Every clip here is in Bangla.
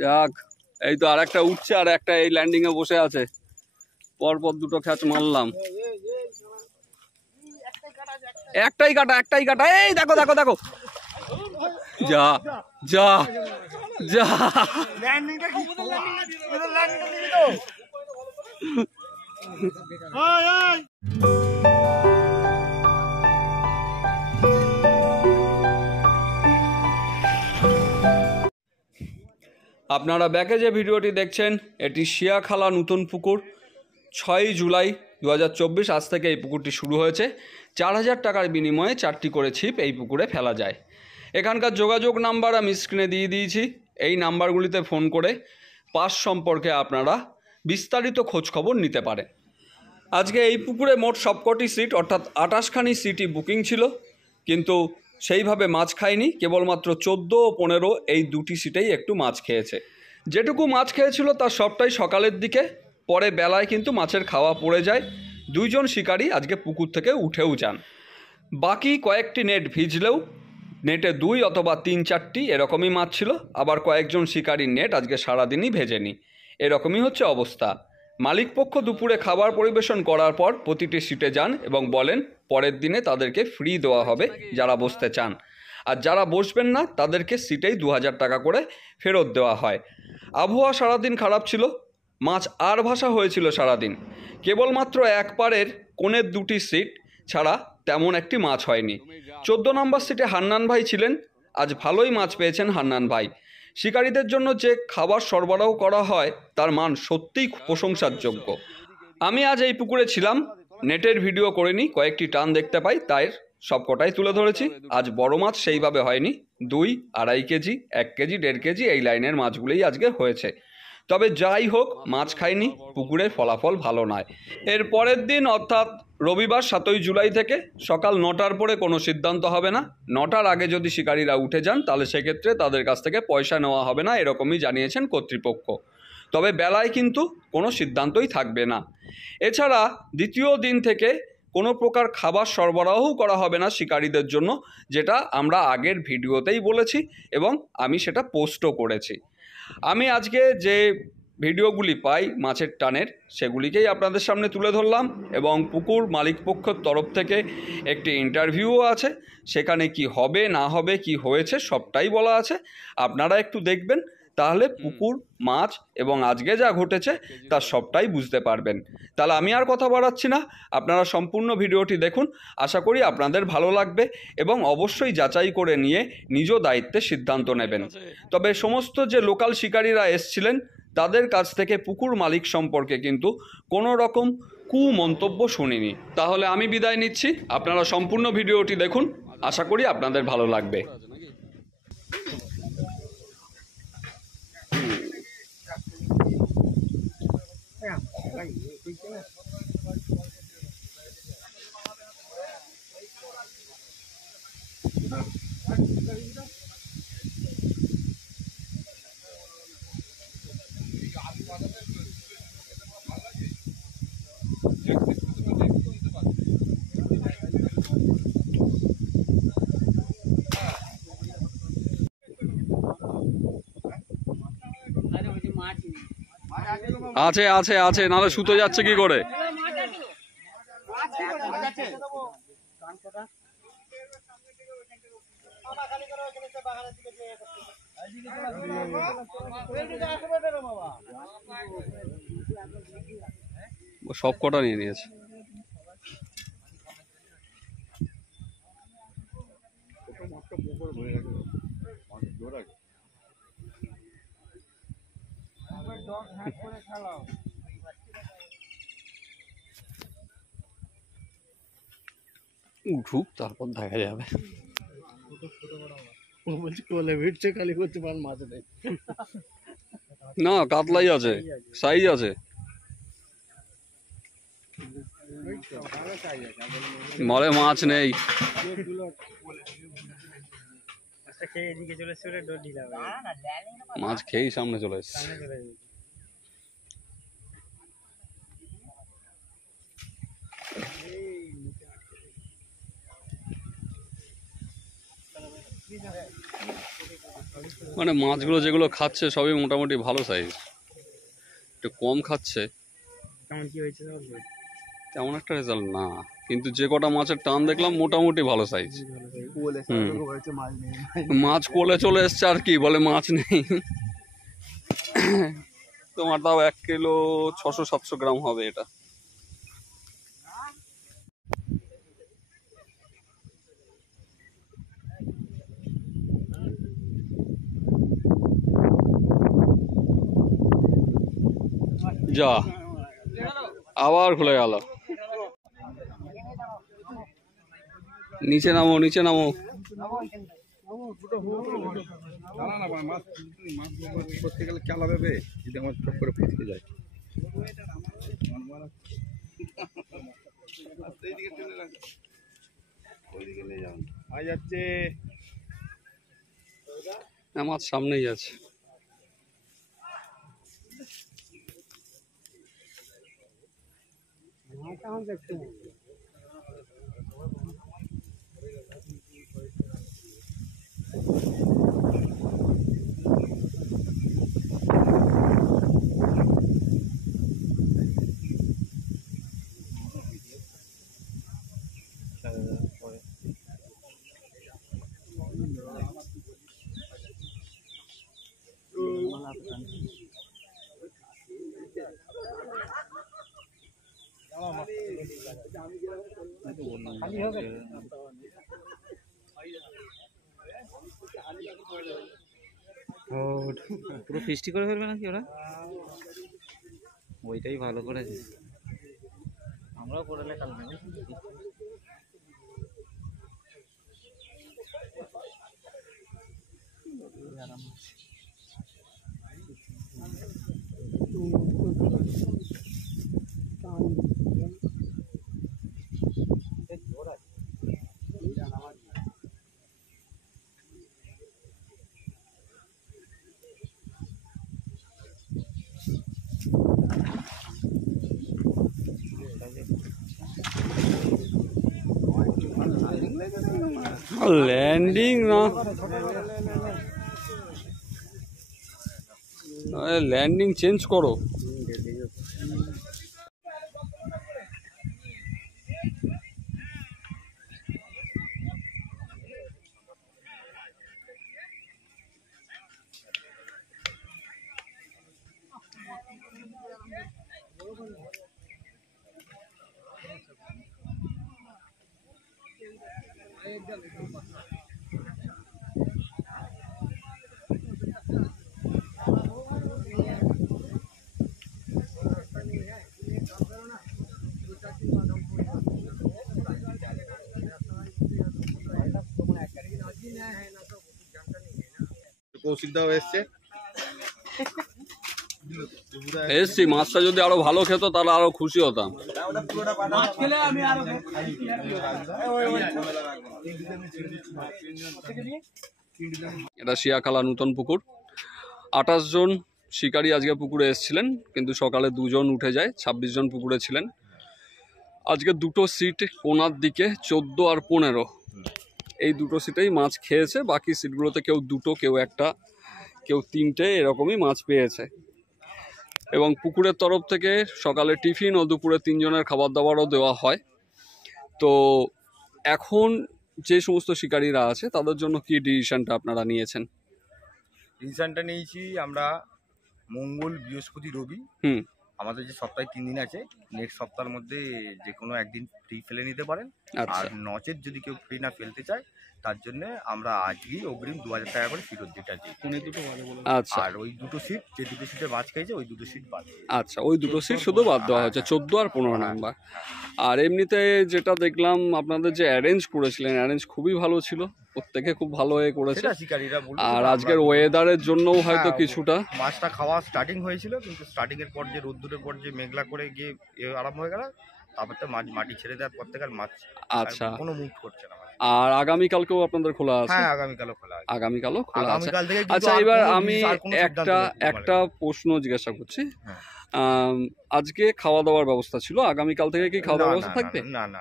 যাক, এই তো আর একটা উঠছে আর একটা এই ল্যান্ডিং এ বসে আছে। পরপর দুটো খ্যাচ মারলাম। একটাই কাটা। এই দেখো দেখো দেখো, যা যা যা। আপনারা ব্যাকে যে ভিডিওটি দেখছেন এটি শিয়াখালা নতুন পুকুর। 6 জুলাই 2024 আজ থেকে এই পুকুরটি শুরু হয়েছে। 4000 টাকার বিনিময়ে 4টি করে ছিপ এই পুকুরে ফেলা যায়। এখানকার যোগাযোগ নাম্বার আমি স্ক্রিনে দিয়ে দিয়েছি। এই নাম্বারগুলিতে ফোন করে পাস সম্পর্কে আপনারা বিস্তারিত খোঁজখবর নিতে পারেন। আজকে এই পুকুরে মোট সবকটি সিট অর্থাৎ 28খানি সিটই বুকিং ছিল, কিন্তু সেইভাবে মাছ খায়নি। কেবলমাত্র 14 ও 15 এই দুটি সিটেই একটু মাছ খেয়েছে। যেটুকু মাছ খেয়েছিল তার সবটাই সকালের দিকে, পরে বেলায় কিন্তু মাছের খাওয়া পড়ে যায়। 2 জন শিকারী আজকে পুকুর থেকে উঠেও যান। বাকি কয়েকটি নেট ভিজলেও নেটে 2 অথবা 3-4টি এরকমই মাছ ছিল। আবার কয়েকজন শিকারীর নেট আজকে সারাদিনই ভেজেনি। এরকমই হচ্ছে অবস্থা। মালিকপক্ষ দুপুরে খাবার পরিবেশন করার পর প্রতিটি সিটে যান এবং বলেন পরের দিনে তাদেরকে ফ্রি দেওয়া হবে যারা বসতে চান, আর যারা বসবেন না তাদেরকে সিটেই 2000 টাকা করে ফেরত দেওয়া হয়। আবহাওয়া সারাদিন খারাপ ছিল, মাছ আর ভাসা হয়েছিল সারাদিন। কেবলমাত্র এক পারের কোণের 2টি সিট ছাড়া তেমন একটি মাছ হয়নি। 14 নম্বর সিটে হান্নান ভাই ছিলেন। আজ ভালোই মাছ পেয়েছেন হান্নান ভাই। শিকারীদের জন্য যে খাবার সরবরাহ করা হয় তার মান সত্যিই প্রশংসার যোগ্য। আমি আজ এই পুকুরে ছিলাম, নেটের ভিডিও করিনি, কয়েকটি টান দেখতে পাই তাই সবকটাই তুলে ধরেছি। আজ বড় মাছ সেইভাবে হয়নি। 2, 2.5 কেজি, 1 কেজি, 1.5 কেজি এই লাইনের মাছগুলোই আজকে হয়েছে। তবে যাই হোক, মাছ খায়নি, পুকুরের ফলাফল ভালো নয়। এর পরের দিন অর্থাৎ রবিবার 7 জুলাই থেকে সকাল 9টার পরে কোনো সিদ্ধান্ত হবে না। 9টার আগে যদি শিকারীরা উঠে যান তাহলে সেক্ষেত্রে তাদের কাছ থেকে পয়সা নেওয়া হবে না, এরকমই জানিয়েছেন কর্তৃপক্ষ। তবে বেলায় কিন্তু কোনো সিদ্ধান্তই থাকবে না। এছাড়া দ্বিতীয় দিন থেকে কোনো প্রকার খাবার সরবরাহও করা হবে না শিকারীদের জন্য, যেটা আমরা আগের ভিডিওতেই বলেছি এবং আমি সেটা পোস্টও করেছি। আমি আজকে যে ভিডিওগুলি পাই মাছের টানের সেগুলিকেই আপনাদের সামনে তুলে ধরলাম এবং পুকুর মালিকপক্ষের তরফ থেকে একটি ইন্টারভিউও আছে। সেখানে কি হবে না হবে, কি হয়েছে সবটাই বলা আছে। আপনারা একটু দেখবেন, তাহলে পুকুর, মাছ এবং আজকে যা ঘটেছে তার সবটাই বুঝতে পারবেন। তাহলে আমি আর কথা বাড়াচ্ছি না, আপনারা সম্পূর্ণ ভিডিওটি দেখুন। আশা করি আপনাদের ভালো লাগবে এবং অবশ্যই যাচাই করে নিয়ে নিজ দায়িত্বে সিদ্ধান্ত নেবেন। তবে সমস্ত যে লোকাল শিকারীরা এসছিলেন তাদের কাছ থেকে পুকুর মালিক সম্পর্কে কিন্তু কোনো রকম কুমন্তব্য শুনিনি। তাহলে আমি বিদায় নিচ্ছি, আপনারা সম্পূর্ণ ভিডিওটি দেখুন, আশা করি আপনাদের ভালো লাগবে। আছে আছে আছে, নাহলে শুতে যাচ্ছে কি করে? সব কটা নিয়ে নিয়েছে। উঠুক তারপর দেখা যাবে। না, কাতলাই আছে, সাইজ আছে। মরে মাছ নেই। মাছ খেয়েই সামনে চলে এসছে। মানে মাছগুলো যেগুলো খাচ্ছে সবই মোটামুটি ভালো সাইজ, একটু কম খাচ্ছে কেমন কি হয়েছে তেমন একটা রেজাল্ট না, কিন্তু যে কটা মাছের টান দেখলাম মোটামুটি ভালো সাইজ। মাছ কোলে চলে এসছে আর কি বলে মাছ নেই। তোমার তাও 1 কিলো 600-700 গ্রাম হবে এটা। যা আবার খুলে গেল, নিচে নামো নিচে নামো। মাছ সামনেই আছে। পুরো ফিস্টি করে ফেলবে নাকি ওরা? ওইটাই ভালো করেছে, আমরাও করলে কাল নেবে। ল্যান্ডিং না, ল্যান্ডিং চেঞ্জ করো। কৌশিকদাও এসছে, এসছি, মাছটা যদি আরো ভালো খেত তাহলে আরো খুশি হতাম। এটা শিয়াখালা নতুন পুকুর। 28 জন শিকারী আজকে পুকুরে এসেছিলেন, কিন্তু সকালে 2 জন উঠে যায়, 26 জন পুকুরে ছিলেন। আজকে 2টো সিট কোনার দিকে 14 আর 15, এই 2টো সিটেই মাছ খেয়েছে। বাকি সিটগুলোতে কেউ 2টো, কেউ 1টা, কেউ 3টে এরকমই মাছ পেয়েছে। এবং পুকুরের তরফ থেকে সকালে টিফিন ও দুপুরে 3 জনের খাবার দাবারও দেওয়া হয়। তো এখন যে সমস্ত শিকারীরা আছে তাদের জন্য কি ডিসিশনটা আপনারা নিয়েছেন? ডিসিশনটা নিয়েছি আমরা মঙ্গল, বৃহস্পতি, রবি, আমাদের যে সপ্তাহে 3 দিন আছে, নেক্সট সপ্তাহের মধ্যে যে কোনো একদিন ফ্রি ফেলে নিতে পারেন। আর নচেত যদি কেউ ফ্রি না ফেলতে চায় তার জন্য আমরা আজকেই অগ্রিম 2000 টাকা করে ফেরত দিতে চাই। আচ্ছা, আর ওই 2টো সিট, যে 2টো সিটে মাছ খেয়েছে ওই 2টো সিট বাদ। আচ্ছা, ওই 2টো সিট শুধু বাদ দেওয়া হয়েছে, 14 আর 15 নাম্বার। আর এমনিতে যেটা দেখলাম আপনাদের যে অ্যারেঞ্জ করেছিলেন, অ্যারেঞ্জ খুবই ভালো ছিল, প্রত্যেকে খুব ভালো হয়ে করেছে। আর আজকের ওয়েদারের জন্যও হয়তো কিছুটা মাছটা খাওয়া স্টার্টিং হয়েছিল, কিন্তু স্টার্টিং এর পর যে রোদ্দুরের পর যে মেঘলা করে গিয়ে আরম্ভ হয়ে গেল, তারপর তো মাটি ছেড়ে দেওয়ার পর থেকে আর মাছ আচ্ছা কোনো মুভ করছে না। আর আগামীকালকেও আপনাদের খোলা আছে? হ্যাঁ, আগামীকালও খোলা আছে। আগামীকালও খোলা আছে। আচ্ছা, এবার আমি একটা প্রশ্ন জিজ্ঞাসা করছি। আজকে খাওয়া দাওয়ার ব্যবস্থা ছিল, আগামীকাল থেকে কি খাওয়া দাওয়ার ব্যবস্থা থাকবে? না না,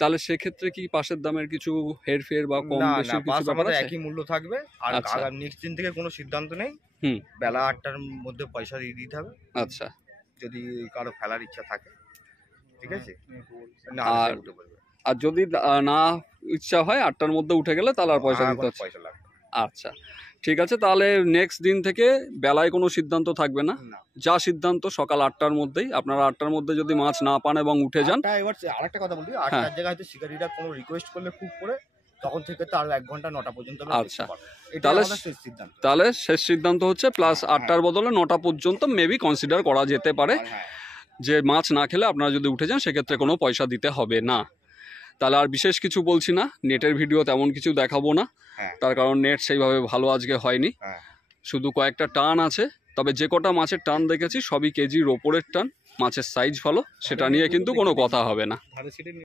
তাহলে সেক্ষেত্রে কি পাশের দামের কিছু হেরফের বা কম না বেশি না, কিছু পাস ব্যাপার আমাদের আছে? একই মূল্য থাকবে। আর আচ্ছা। আগামী নেক্সট দিন থেকে কোনো সিদ্ধান্ত নেই। হুম। বেলা 8টার মধ্যে পয়সা দিয়ে দিতে হবে আচ্ছা। যদি কারো ফেলার ইচ্ছা থাকে, ঠিক আছে? না আর সে উঠে পড়বে। আর যদি না ইচ্ছা হয় 8টার মধ্যে উঠে গেলে তাহলে আর পয়সা আর দিতে কোনো হচ্ছে? পয়সা লাগবে আচ্ছা, ঠিক আছে। তাহলে নেক্সট দিন থেকে বেলায় কোনো সিদ্ধান্ত থাকবে না, না। যা সিদ্ধান্ত সকাল 8টার মধ্যেই। আপনারা 8টার মধ্যে যদি মাছ না পান এবং উঠে যান, এবার আরেকটা কথা বলি, হ্যাঁ। 8টার জায়গায় হয়তো শিকারীরা কোনো রিকোয়েস্ট করলে খুব করে, তখন থেকে তো আরো 1 ঘন্টা 9টা পর্যন্ত আমরা আচ্ছা। দেখতে পারবো। এটা তাহলে আমাদের শেষ সিদ্ধান্ত। তাহলে শেষ সিদ্ধান্ত হচ্ছে প্লাস 8টার বদলে 9টা পর্যন্ত মেবি কনসিডার করা যেতে পারে, আর হ্যাঁ, যে মাছ না খেলে আপনারা যদি উঠে যান সেক্ষেত্রে কোনো পয়সা দিতে হবে না। তাহলে আর বিশেষ কিছু বলছি না, নেটের ভিডিও তেমন কিছু দেখাবো না, হ্যাঁ, তার কারণ নেট সেইভাবে ভালো আজকে হয়নি। হ্যাঁ। শুধু কয়েকটা টান আছে, তবে যে কটা মাছের টান দেখেছি সবই কেজির ওপরের টান, মাছের সাইজ ভালো, সেটা নিয়ে কিন্তু কোনো কথা হবে না।